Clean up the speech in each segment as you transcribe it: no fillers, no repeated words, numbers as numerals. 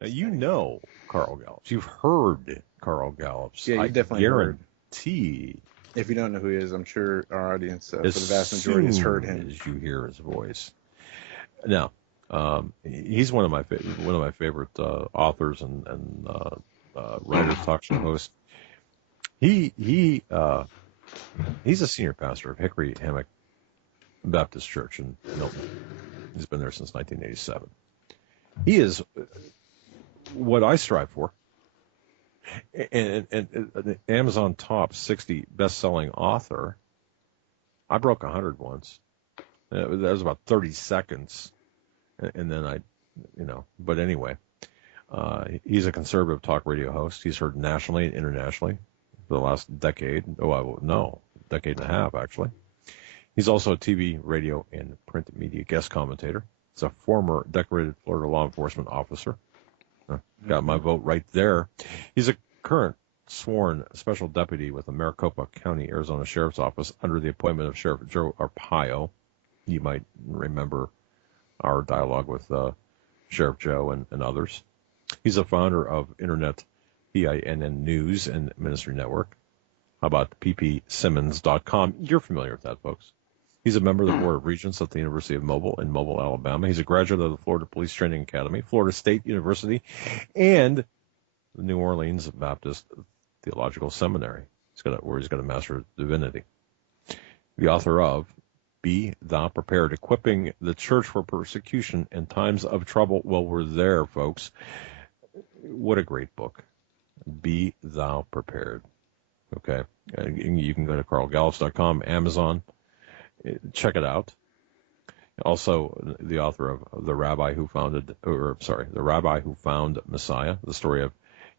Now, you know Carl Gallups. You've heard Carl Gallups. Yeah, you I definitely heard. guarantee. If you don't know who he is, I'm sure our audience, for As the vast majority, has heard soon him. as you hear his voice. Now, he's one of my favorite authors and writers, talk show hosts. He's a senior pastor of Hickory Hammock Baptist Church in Milton. He's been there since 1987. He is what I strive for. And an Amazon top 60 best-selling author. I broke 100 once. That was about 30 seconds. And then but anyway, he's a conservative talk radio host. He's heard nationally and internationally for the last decade. Decade and a half, actually. He's also a TV, radio, and print media guest commentator. He's a former decorated Florida law enforcement officer. Got my vote right there. He's a current sworn special deputy with the Maricopa County, Arizona Sheriff's Office under the appointment of Sheriff Joe Arpaio. You might remember our dialogue with Sheriff Joe and others. He's a founder of Internet PINN News and Ministry Network. How about ppsimmons.com? You're familiar with that, folks. He's a member of the Board of Regents at the University of Mobile in Mobile, Alabama. He's a graduate of the Florida Police Training Academy, Florida State University, and the New Orleans Baptist Theological Seminary. Where he's got a Master of Divinity. The author of Be Thou Prepared, Equipping the Church for Persecution in Times of Trouble. Well, we're there, folks. What a great book. Be Thou Prepared. Okay. You can go to carlgallups.com, Amazon. Check it out. Also, the author of The Rabbi Who Found Messiah, the story of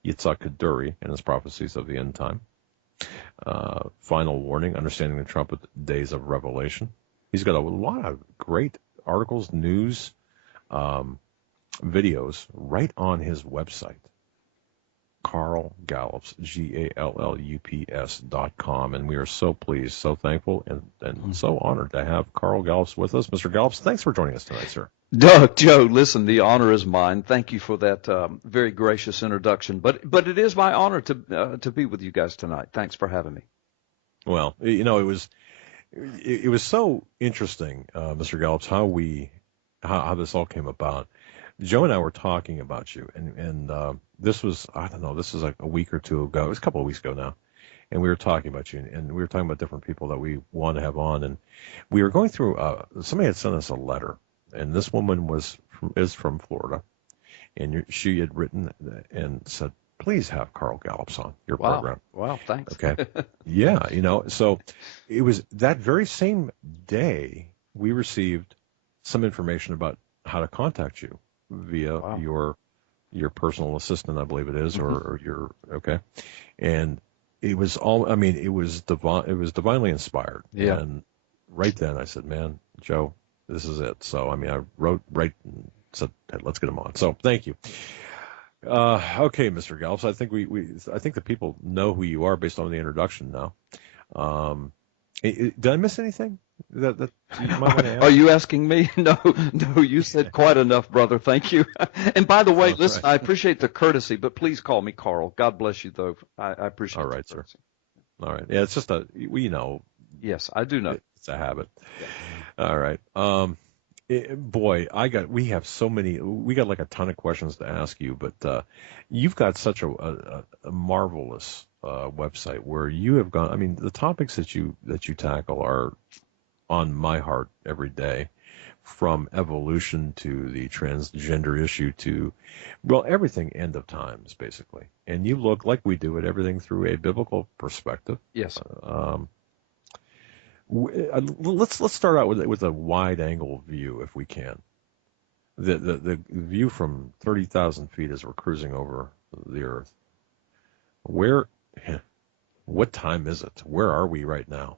Yitzhak Kaduri and his prophecies of the end time. Final Warning, Understanding the Trumpet Days of Revelation. He's got a lot of great articles, news, videos right on his website. Carl Gallups, GALLUPS.com. And we are so pleased, so thankful, and so honored to have Carl Gallups with us. Mr. Gallups, thanks for joining us tonight, sir. Doug, Joe, listen, the honor is mine. Thank you for that very gracious introduction. But it is my honor to be with you guys tonight. Thanks for having me. Well, it was so interesting, Mr. Gallups, how this all came about. Joe and I were talking about you, and this was, this was like a week or two ago. It was a couple of weeks ago now. And we were talking about you, and we were talking about different people that we want to have on. And we were going through, somebody had sent us a letter, and this woman is from Florida. And she had written and said, please have Carl Gallups on your program. Wow, thanks. Okay. Yeah, so it was that very same day we received some information about how to contact you via your personal assistant, I believe it is, or your, okay. And it was it was divinely inspired. Yeah. And right then I said, man, Joe, this is it. So, I wrote right and said, hey, let's get him on. So thank you. Okay, Mr. Gallups, I think I think the people know who you are based on the introduction now. Did I miss anything that you might want to ask? Are you asking me? No, you said quite enough, brother. Thank you. And by the way, listen, right. I appreciate the courtesy, but please call me Carl. God bless you, though. I appreciate it. All right, sir. All right. Yeah, it's just Yes, I do know. It's a habit. Yeah. All right. We have so many. We got like a ton of questions to ask you, but you've got such a marvelous website where you have gone. The topics that you tackle are on my heart every day, from evolution to the transgender issue to, everything end of times basically. And you look like we do at everything through a biblical perspective. Yes. Let's start out with a wide angle view, if we can. The view from 30,000 feet as we're cruising over the Earth. What time is it? Where are we right now?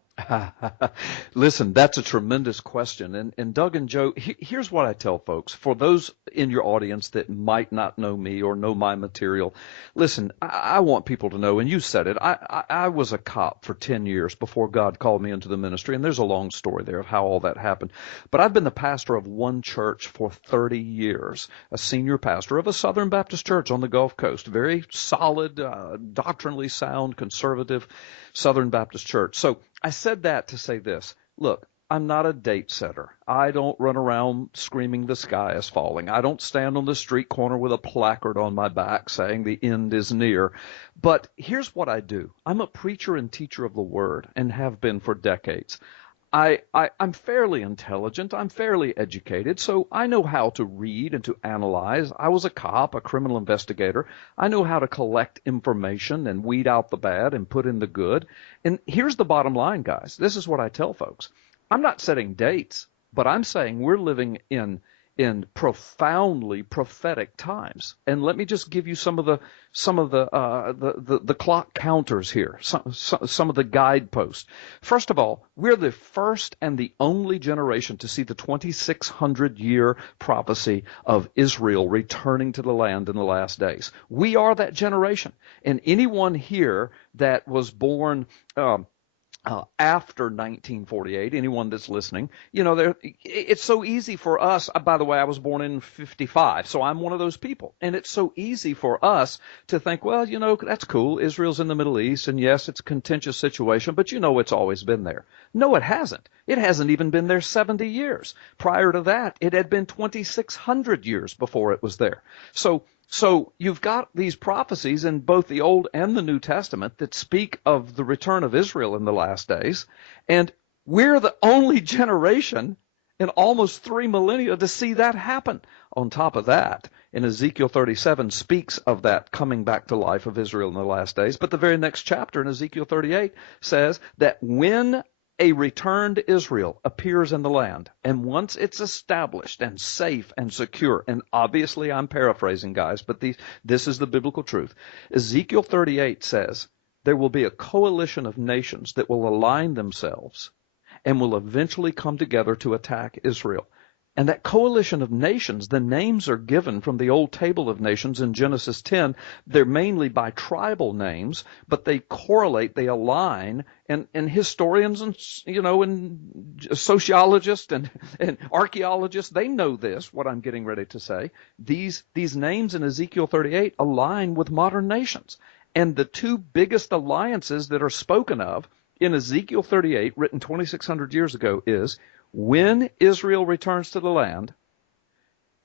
Listen, that's a tremendous question. And Doug and Joe, here's what I tell folks. For those in your audience that might not know me or know my material, listen, I want people to know, and you said it, I was a cop for 10 years before God called me into the ministry, and there's a long story there of how all that happened. But I've been the pastor of one church for 30 years, a senior pastor of a Southern Baptist church on the Gulf Coast, very solid, doctrinally sound, conservative Southern Baptist church. So I said that to say this. Look, I'm not a date setter. I don't run around screaming the sky is falling. I don't stand on the street corner with a placard on my back saying the end is near. But here's what I do. I'm a preacher and teacher of the word and have been for decades. I'm fairly intelligent. I'm fairly educated, so I know how to read and to analyze. I was a cop, a criminal investigator. I know how to collect information and weed out the bad and put in the good. And here's the bottom line, guys. This is what I tell folks. I'm not setting dates, but I'm saying we're living in profoundly prophetic times. And let me just give you some of the clock counters here, some of the guideposts. First of all, we're the first and the only generation to see the 2600-year prophecy of Israel returning to the land in the last days. We are that generation. And anyone here that was born after 1948, anyone that's listening, it's so easy for us. By the way, I was born in 55, so I'm one of those people. And it's so easy for us to think, well, that's cool. Israel's in the Middle East, and yes, it's a contentious situation, but it's always been there. No, it hasn't. It hasn't even been there 70 years. Prior to that, it had been 2,600 years before it was there. So you've got these prophecies in both the Old and the New Testament that speak of the return of Israel in the last days, and we're the only generation in almost 3 millennia to see that happen. On top of that, in Ezekiel 37 speaks of that coming back to life of Israel in the last days, but the very next chapter in Ezekiel 38 says that when a returned Israel appears in the land, and once it's established and safe and secure, and obviously I'm paraphrasing, guys, but this is the biblical truth. Ezekiel 38 says there will be a coalition of nations that will align themselves and will eventually come together to attack Israel. And that coalition of nations, the names are given from the old table of nations in Genesis 10. They're mainly by tribal names, but they correlate, they align, and historians and sociologists and archaeologists, they know this, what I'm getting ready to say. These names in Ezekiel 38 align with modern nations. And the two biggest alliances that are spoken of in Ezekiel 38, written 2,600 years ago, is when Israel returns to the land,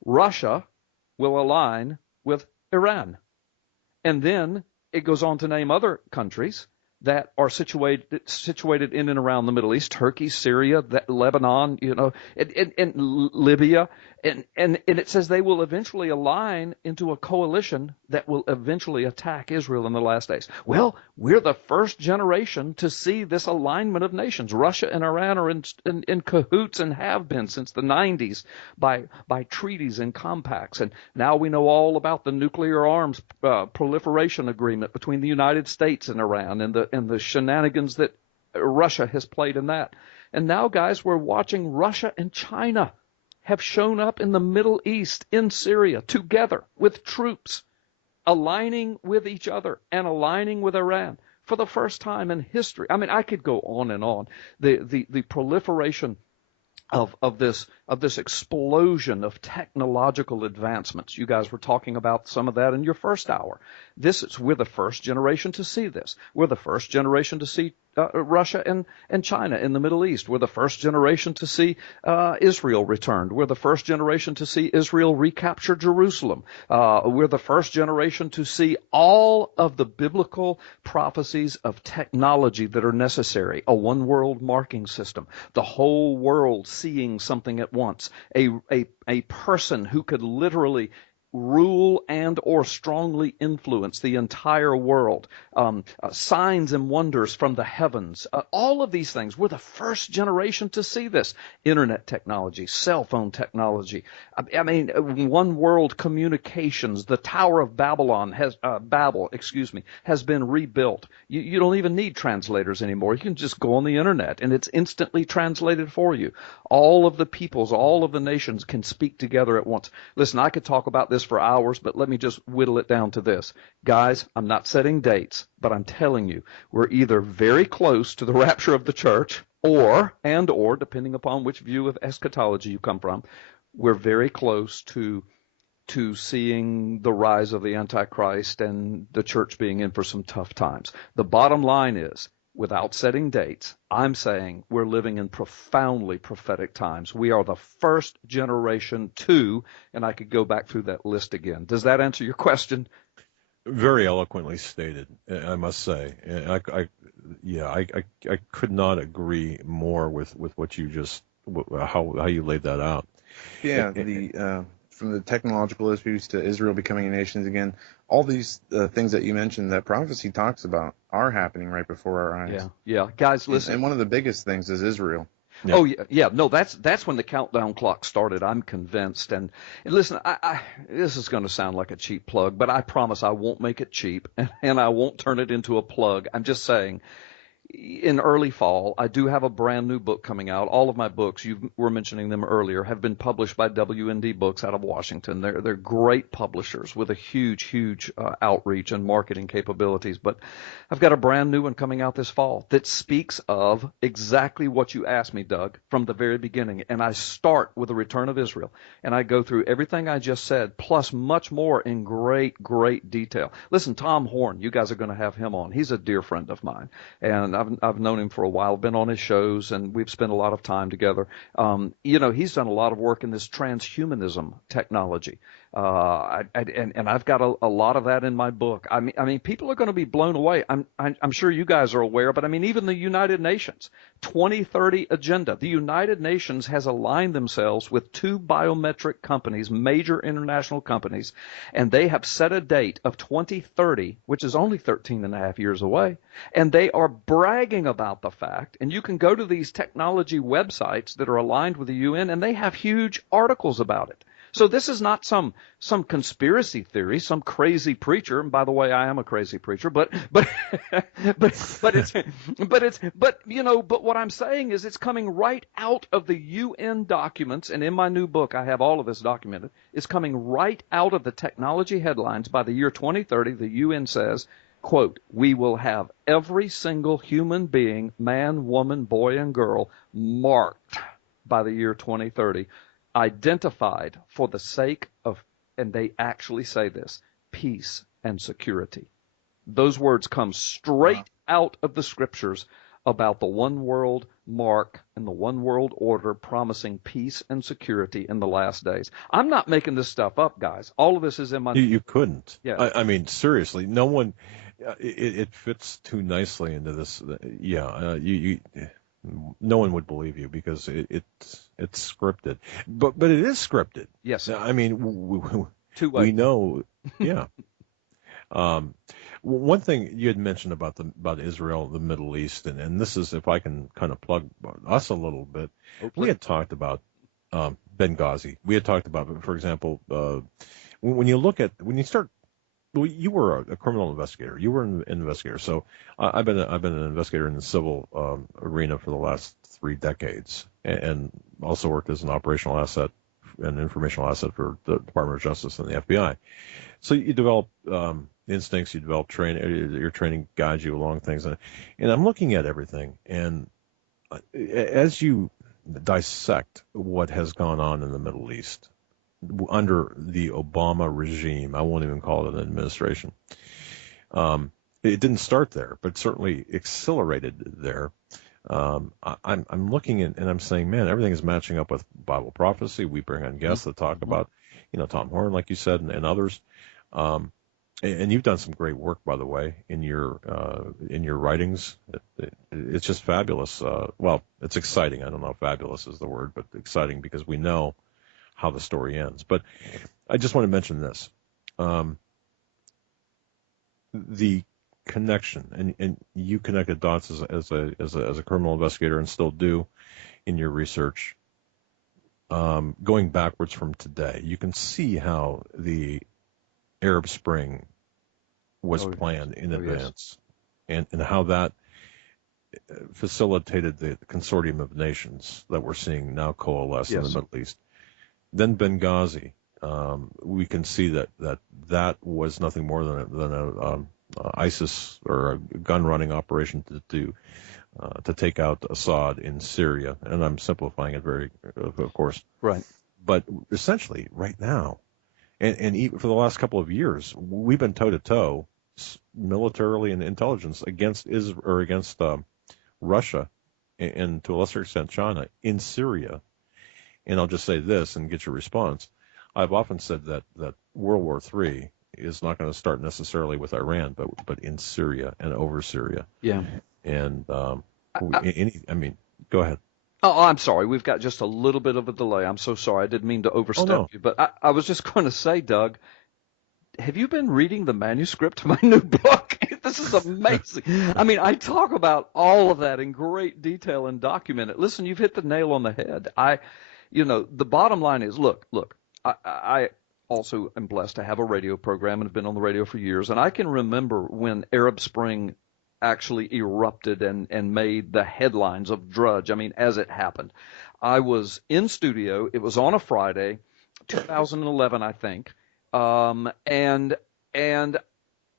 Russia will align with Iran. And then it goes on to name other countries that are situated in and around the Middle East: Turkey, Syria, Lebanon, and Libya. And it says they will eventually align into a coalition that will eventually attack Israel in the last days. Well, we're the first generation to see this alignment of nations. Russia and Iran are in cahoots and have been since the 90s by treaties and compacts. And now we know all about the nuclear arms proliferation agreement between the United States and Iran, and the shenanigans that Russia has played in that. And now, guys, we're watching Russia and China have shown up in the Middle East, in Syria, together with troops, aligning with each other and aligning with Iran for the first time in history. I mean, I could go on and on. The proliferation of this explosion of technological advancements. You guys were talking about some of that in your first hour. We're the first generation to see this. We're the first generation to see Russia and China in the Middle East. We're the first generation to see Israel returned. We're the first generation to see Israel recapture Jerusalem. We're the first generation to see all of the biblical prophecies of technology that are necessary. A one world marking system. The whole world seeing something at once. A person who could literally rule and or strongly influence the entire world, signs and wonders from the heavens, all of these things. We're the first generation to see this. Internet technology, cell phone technology, I mean, one world communications. The Tower of Babylon has been rebuilt. You don't even need translators anymore. You can just go on the internet and it's instantly translated for you. All of the peoples, all of the nations can speak together at once. Listen, I could talk about this for hours, but let me just whittle it down to this. Guys, I'm not setting dates, but I'm telling you, we're either very close to the rapture of the church or, depending upon which view of eschatology you come from, we're very close to seeing the rise of the Antichrist and the church being in for some tough times. The bottom line is, without setting dates, I'm saying we're living in profoundly prophetic times. We are the first generation to, and I could go back through that list again. Does that answer your question? Very eloquently stated, I must say. I could not agree more with what you just, how you laid that out. Yeah, from the technological issues to Israel becoming a nation again, all these things that you mentioned that prophecy talks about are happening right before our eyes. Yeah. Guys, listen. And one of the biggest things is Israel. Yeah. Oh yeah. No, that's when the countdown clock started. I'm convinced. And listen, I this is going to sound like a cheap plug, but I promise I won't make it cheap, and I won't turn it into a plug. I'm just saying, in early fall, I do have a brand new book coming out. All of my books, you were mentioning them earlier, have been published by WND Books out of Washington. They're great publishers with a huge outreach and marketing capabilities. But I've got a brand new one coming out this fall that speaks of exactly what you asked me, Doug, from the very beginning. And I start with the return of Israel. And I go through everything I just said, plus much more in great detail. Listen, Tom Horn, you guys are going to have him on. He's a dear friend of mine. And I've known him for a while, been on his shows, and we've spent a lot of time together. He's done a lot of work in this transhumanism technology. And I've got a lot of that in my book. I mean, people are going to be blown away. I'm sure you guys are aware, but I mean, even the United Nations 2030 agenda. The United Nations has aligned themselves with two biometric companies, major international companies, and they have set a date of 2030, which is only 13 and a half years away. And they are bragging about the fact, and you can go to these technology websites that are aligned with the UN, and they have huge articles about it. So this is not some conspiracy theory, some crazy preacher. And by the way, I am a crazy preacher, but what I'm saying is it's coming right out of the UN documents. And in my new book, I have all of this documented. It's coming right out of the technology headlines. By the year 2030, the UN says, quote, we will have every single human being, man, woman, boy, and girl, marked by the year 2030. Identified for the sake of, and they actually say this, peace and security. Those words come straight out of the scriptures about the one world mark and the one world order promising peace and security in the last days. I'm not making this stuff up, guys. All of this is in my... You couldn't. Yeah. I mean, seriously, no one... It fits too nicely into this. No one would believe you because it's scripted, but it is scripted. Yes. I mean, we know. Yeah. One thing you had mentioned about Israel, the Middle East, and this is, if I can kind of plug us a little bit, we had talked about Benghazi. We had talked about, for example, when you start. Well, you were a criminal investigator. You were an investigator. So I've been an investigator in the civil arena for the last 3 decades, and also worked as an operational asset and informational asset for the Department of Justice and the FBI. So you develop instincts, you develop training. Your training guides you along things, and I'm looking at everything. And as you dissect what has gone on in the Middle East under the Obama regime, I won't even call it an administration. It didn't start there, but certainly accelerated there. I'm looking at, and I'm saying, man, everything is matching up with Bible prophecy. We bring on guests that talk about, Tom Horn, like you said, and others. And you've done some great work, by the way, in your writings. It's just fabulous. Well, it's exciting. I don't know if fabulous is the word, but exciting, because we know how the story ends. But I just want to mention this. The connection, and you connected dots as a criminal investigator and still do in your research, going backwards from today. You can see how the Arab Spring was planned in advance, yes. and how that facilitated the consortium of nations that we're seeing now coalesce in the Middle East. Then Benghazi, we can see that was nothing more than a ISIS or a gun-running operation to take out Assad in Syria, and I'm simplifying it very, of course. Right. But essentially, right now, and even for the last couple of years, we've been toe-to-toe, militarily and intelligence, against Russia, and to a lesser extent China, in Syria. And I'll just say this and get your response. I've often said that World War III is not going to start necessarily with Iran, but in Syria and over Syria. Yeah. And go ahead. Oh, I'm sorry. We've got just a little bit of a delay. I'm so sorry. I didn't mean to overstep you. But I was just going to say, Doug, have you been reading the manuscript to my new book? This is amazing. I mean, I talk about all of that in great detail and document it. Listen, you've hit the nail on the head. The bottom line is, look, I also am blessed to have a radio program and have been on the radio for years. And I can remember when Arab Spring actually erupted and made the headlines of Drudge. I mean, as it happened. I was in studio. It was on a Friday, 2011, I think. And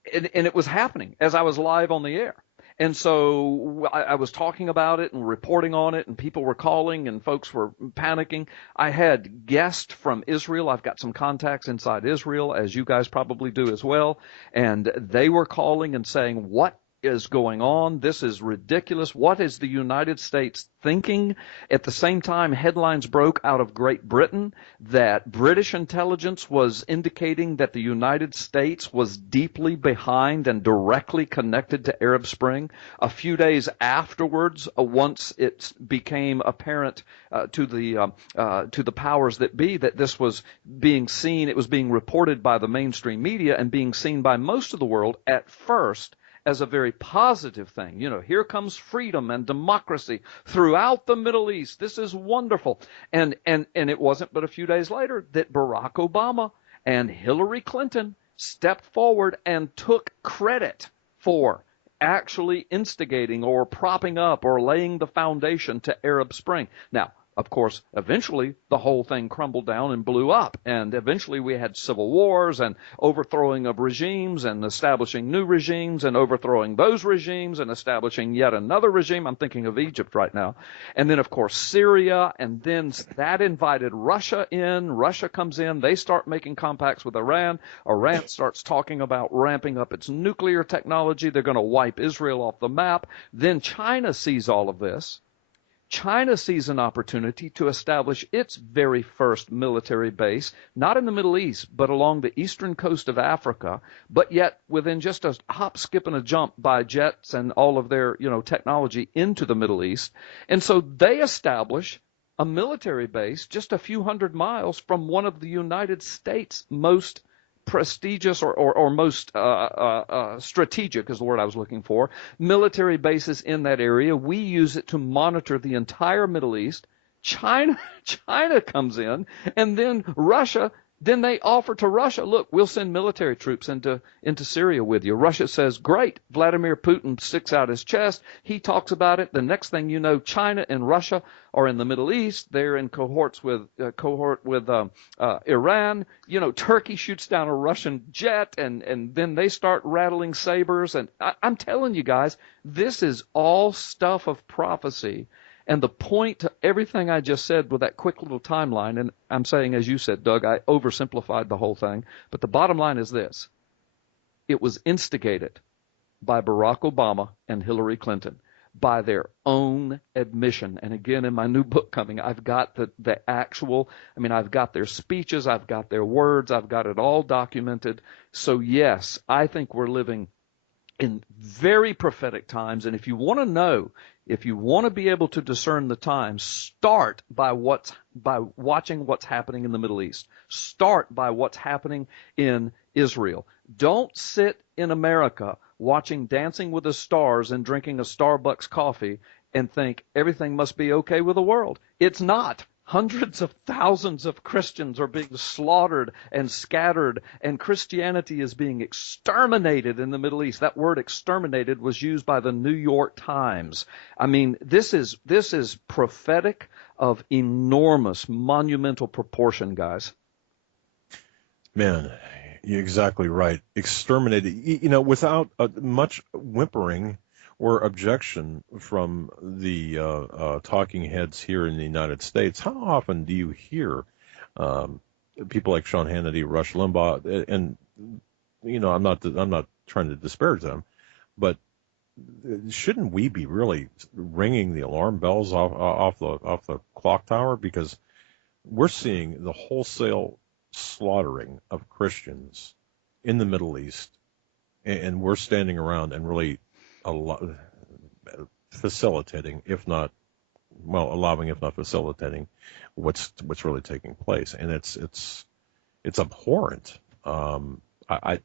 it was happening as I was live on the air. And so I was talking about it and reporting on it, and people were calling and folks were panicking. I had guests from Israel. I've got some contacts inside Israel, as you guys probably do as well. And they were calling and saying, what is going on? This is ridiculous. What is the United States thinking? At the same time, headlines broke out of Great Britain that British intelligence was indicating that the United States was deeply behind and directly connected to Arab Spring. A few days afterwards, once it became apparent to the powers that be that this was being seen, it was being reported by the mainstream media and being seen by most of the world at first as a very positive thing. Here comes freedom and democracy throughout the Middle East. This is wonderful. And it wasn't but a few days later that Barack Obama and Hillary Clinton stepped forward and took credit for actually instigating or propping up or laying the foundation to Arab Spring. Now, of course, eventually the whole thing crumbled down and blew up, and eventually we had civil wars and overthrowing of regimes and establishing new regimes and overthrowing those regimes and establishing yet another regime. I'm thinking of Egypt right now. And then, of course, Syria, and then that invited Russia in. Russia comes in. They start making compacts with Iran. Iran starts talking about ramping up its nuclear technology. They're going to wipe Israel off the map. Then China sees all of this. China sees an opportunity to establish its very first military base, not in the Middle East, but along the eastern coast of Africa, but yet within just a hop, skip, and a jump by jets and all of their, technology into the Middle East. And so they establish a military base just a few hundred miles from one of the United States' most prestigious or most strategic is the word I was looking for, military bases in that area. We use it to monitor the entire Middle East. China comes in, and then Russia. Then they offer to Russia, look, we'll send military troops into Syria with you. Russia says, great. Vladimir Putin sticks out his chest. He talks about it. The next thing you know, China and Russia are in the Middle East. They're in cohort with Iran. Turkey shoots down a Russian jet, and then they start rattling sabers. And I'm telling you guys, this is all stuff of prophecy. And the point to everything I just said with that quick little timeline, and I'm saying, as you said, Doug, I oversimplified the whole thing, but the bottom line is this. It was instigated by Barack Obama and Hillary Clinton by their own admission. And again, in my new book coming, I've got I've got their speeches, I've got their words, I've got it all documented. So yes, I think we're living in very prophetic times. And if you want to know, if you want to be able to discern the times, start by watching what's happening in the Middle East. Start by what's happening in Israel. Don't sit in America watching Dancing with the Stars and drinking a Starbucks coffee and think everything must be okay with the world. It's not. Hundreds of thousands of Christians are being slaughtered and scattered, and Christianity is being exterminated in the Middle East. That word exterminated was used by the New York Times. I mean, this is prophetic of enormous, monumental proportion, guys. Man, you're exactly right. Exterminated, you know, without much whimpering or objection from the talking heads here in the United States. How often do you hear people like Sean Hannity, Rush Limbaugh, and you know, I'm not trying to disparage them, but shouldn't we be really ringing the alarm bells off the clock tower, because we're seeing the wholesale slaughtering of Christians in the Middle East, and we're standing around and really facilitating, if not, well, allowing, if not facilitating, what's really taking place, and it's abhorrent. I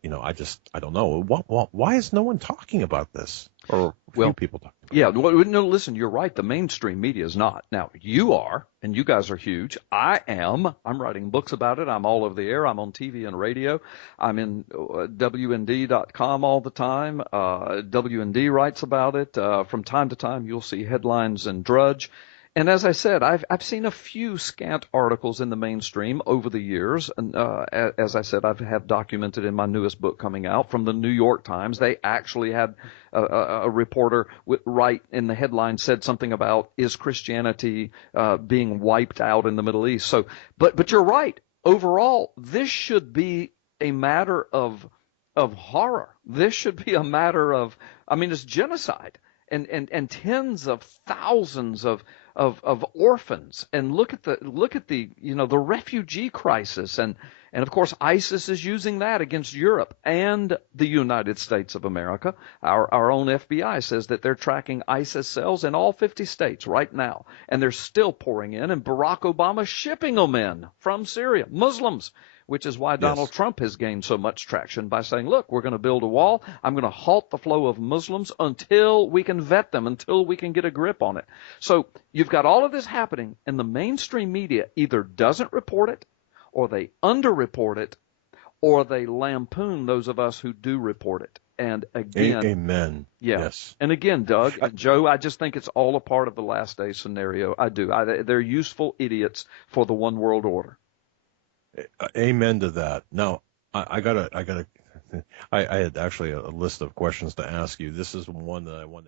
don't know. Why is no one talking about this, or few people talking about it? Yeah, well, no, listen, you're right. The mainstream media is not. Now, you are, and you guys are huge. I am. I'm writing books about it. I'm all over the air. I'm on TV and radio. I'm in WND.com all the time. WND writes about it. From time to time, you'll see headlines in Drudge. And as I said, I've seen a few scant articles in the mainstream over the years. And as I said, I have documented in my newest book coming out from the New York Times. They actually had a reporter write in the headline, said something about, is Christianity being wiped out in the Middle East? So, but you're right. Overall, this should be a matter of horror. This should be a matter of, I mean, it's genocide. And tens of thousands of orphans, and look at the you know, the refugee crisis, and of course ISIS is using that against Europe and the United States of America. Our own FBI says that they're tracking ISIS cells in all 50 states right now, and they're still pouring in, and Barack Obama shipping them in from Syria, Muslims. Which is why Donald Trump has gained so much traction by saying, look, we're going to build a wall. I'm going to halt the flow of Muslims until we can vet them, until we can get a grip on it. So you've got all of this happening, and the mainstream media either doesn't report it, or they underreport it, or they lampoon those of us who do report it. And again, amen. Yeah. Yes. And again, Doug and Joe, I just think it's all a part of the last day scenario. I do. They're useful idiots for the one world order. Amen to that. Now, I had actually a list of questions to ask you. This is one that I wanted to